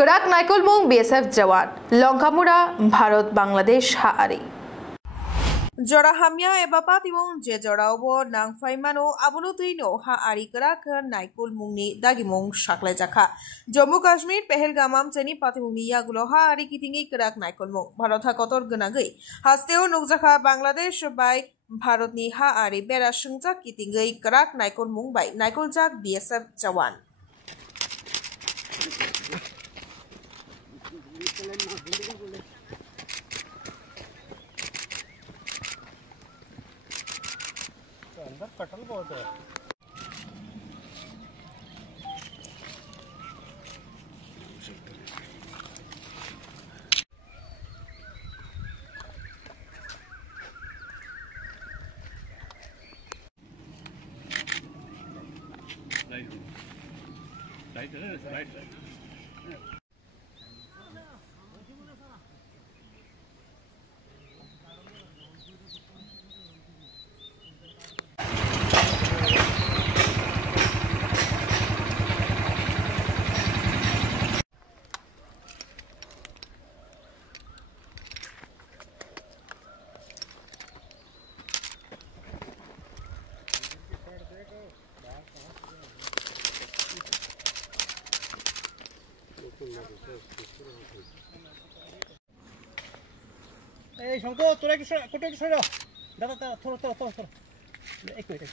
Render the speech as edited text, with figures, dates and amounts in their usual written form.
করাক নাইকলমুং বিএসএফ জওয়ান লঙ্কামুড়া ভারত বাংলাদেশ হাআরি জরা হামিয়া এবা পাতিমুং যে জরাওবো নাংফাইমানো আবনো তুইনো হাআরি করাক নাইকলমুংনি দাগিমুং সাকলাইজাখা জম্মু কাশ্মীর পেহেলগামাম চেনি পাতিমুংনি ইয়াগুলো হাআরি কিতিঙ্গি করাক নাইকলমুং ভারত হাকতর গনাগৈ হাস্তেও নুকজাখা বাংলাদেশ বাই भारतनि हाआरि बेरा सुंजाक कितिंगै कराक नाइकलमुं बाय नाइकलजाक बीएसएफ जवान अंदर कटल बहुत है। राइट এই শঙ্কর তোরা কি কোটা কি সরো দাদা থোড়া এক মিনিট